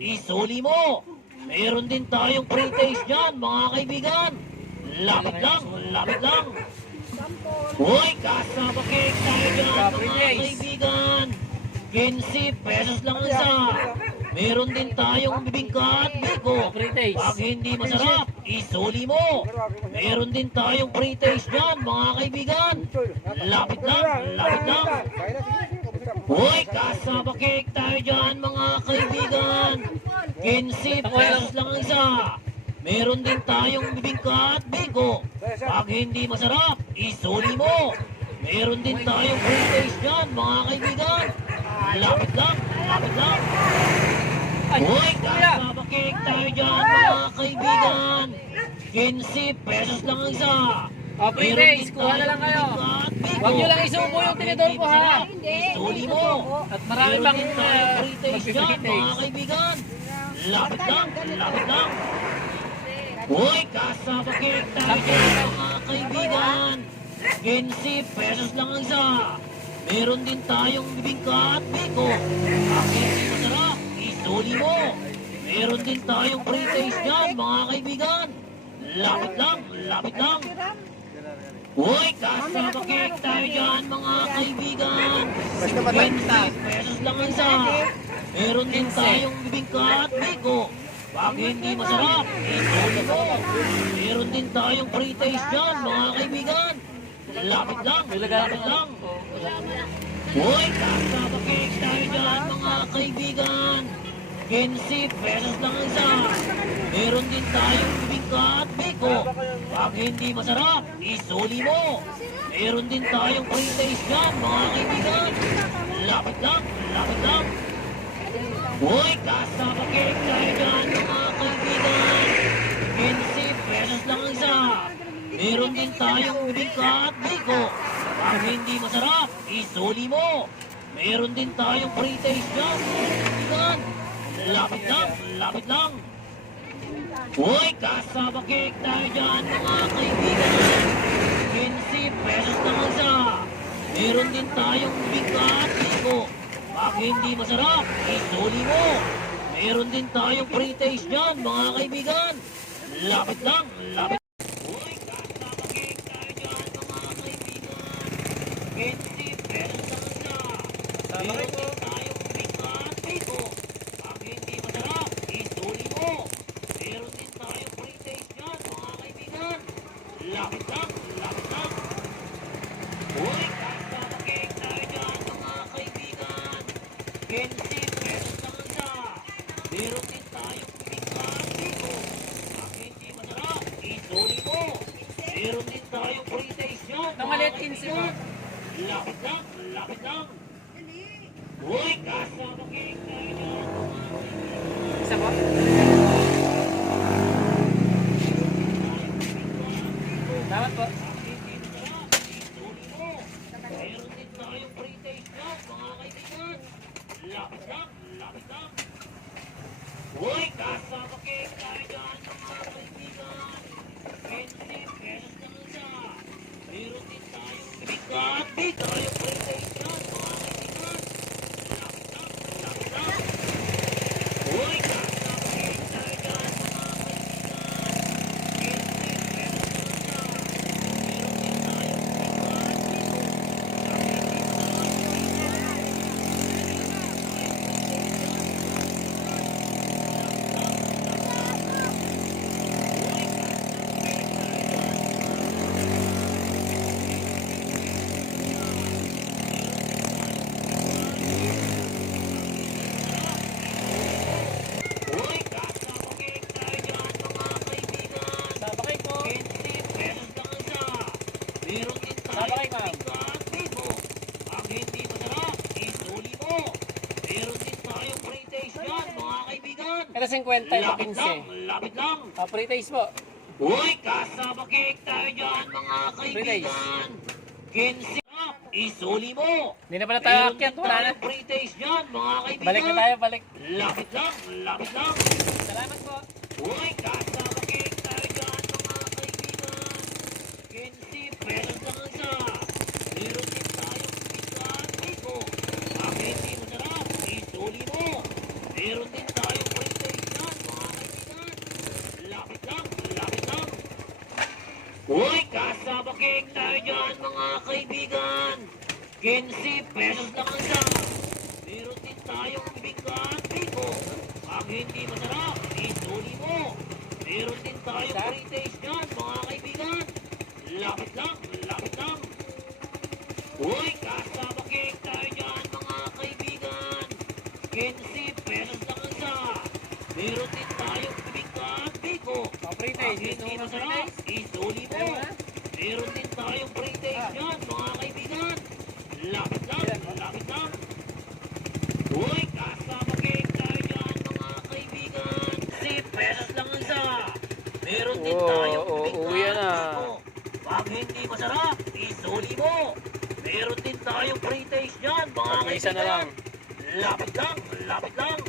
isuli mo. Meron din tayong pre-taste dyan, mga kaibigan. Lapit lang, lapit lang. Uy, kasama cake tayo dyan, mga kaibigan. 15 pesos lang ang isa. Meron din tayong bibingka at biko. Pag hindi masarap, isuli mo. Meron din tayong pre-taste dyan, mga kaibigan. Lapit lang, lapit lang. Uy, kasama cake tayo dyan, mga kaibigan. 15 pesos lang ang isa. Meron din tayong bibingka at biko. Pag hindi masarap, isuli mo. Meron din tayong pre-taste dyan, mga kaibigan. Lapit lang, lapit lang. Kasama cake tayo dyan, mga kaibigan. 15 pesos lang ang isa. Ah, pre-taste, kuha na lang kayo. Huwag nyo lang isubo yung tinidor ko, ha? Isuli mo. At marami pang din uh, pre-taste dyan, mga kaibigan. Lapit lang, lapit lang. Uy, kasama dyan, mga kaibigan. 15 pesos lang ang isa. Meron din tayong bibingka at biko. Pag hindi masarap, isuli mo. Meron din tayong pre-taste dyan, mga kaibigan. Lapit lang, lapit lang. Uy, kasama cake tayo dyan, mga kaibigan. 20 pesos lang ang isa. Meron din tayong bibingka at biko. Pag hindi masarap, mo. Meron din tayong pre-taste dyan, mga kaibigan. Lapit lang, lapit lang. Uy, kasama cake tayo dyan, mga kaibigan. 15 pesos lang ang isa. Meron din tayong bibingka at biko. Pag hindi masarap, isuli mo. Meron din tayong pre-taste dyan, mga kaibigan. Lapit lang, lapit lang. Uy, kasama tayo dyan, mga kaibigan. 15 pesos lang ang isa. Meron din tayong bibingka at biko. Pag hindi masarap, isuli mo. Meron din tayong pre-taste dyan, mga kaibigan. Lapit lang, lapit lang. Uy, kasama cake tayo dyan, mga kaibigan. 15 pesos lang ang isa. Meron din tayong bibingka at biko. Pag hindi masarap, isuli mo. Meron din tayong pre-taste dyan, mga kaibigan. Lapit lang, lapit. Uy, kasama cake tayo dyan, mga kaibigan. 20 pesos lang ang isa. Meron din tayong bibingka at biko. Pag hindi masarap, isuli mo. Meron din tayong pre-taste dyan, mga kaibigan. Lapit lang, lapit lang. Uy, kasama cake tayo dyan, mga kaibigan. 15 pesos lang ang isa. Tayong bibingka at biko. Pag hindi masarap, isuli mo. Meron din maliit 15 mo. kaibigan. Lapit lang, lapit lang. Uy, kasama tayo dyan, mga kaibigan. Isa po? Salamat po. Meron din tayong pre-taste dyan, mga kaibigan. Lapit lang, lapit lang. Uy, kasama cake tayo dyan, mga kaibigan. 20 pesos lang ang isa. Meron din. Di tayong pre-taste dyan, mga kaibigan. Lapit lang, lapit lang. Uy, kasama cake tayo dyan, mga kaibigan. 15 pesos lang ang isa. Meron din tayong bigat. Uy, kasama cake tayo dyan, mga kaibigan. Sabakay po. 20 pesos lang ang isa. Meron din tayo Sabakay, ma'am. bigat biko. Pag hindi masarap, isuli mo. Meron din tayong pre-taste dyan, mga kaibigan. Ito 50 ito Lapit lang, 15. lapit lang. Ah, pre-taste po. Uy, kasama cake tayo dyan, mga kaibigan. 15 up, isuli mo. Hindi na pala tayo akyat. Wala na. tayong pre-taste dyan, mga kaibigan. Balik na tayo, balik. Lapit lang, lapit lang. Salamat po. Uy, kasama cake tayo dyan, mga kaibigan. 15 pesos lang ang isa. Meron din tayong bigat biko. Pag hindi masarap, isuli mo. Meron din tayong pre Uy, kasama cake tayo dyan mga kaibigan. 15 pesos lang ang isa. Meron din tayong bigat biko. Pag hindi masarap, isuli mo. Meron din tayong free taste dyan mga kaibigan. Lapit lang, lapit lang. Uy, kasama cake tayo dyan mga kaibigan. 15 pesos lang ang isa. Meron din tayong bigat biko. Free Pag hindi free masarap, taste? isuli mo. Meron na? Meron din tayong free taste Ah. dyan, mga kaibigan. Lapit lang, lapit lang. Uy, kasama cake tayo dyan, mga kaibigan. Si pesos lang ang isa. Meron din Oo, tayong oo, bigat uwi yan ah. biko. Pag hindi masarap, isuli mo. Pag-isa na lang. Lapit lang, lapit lang.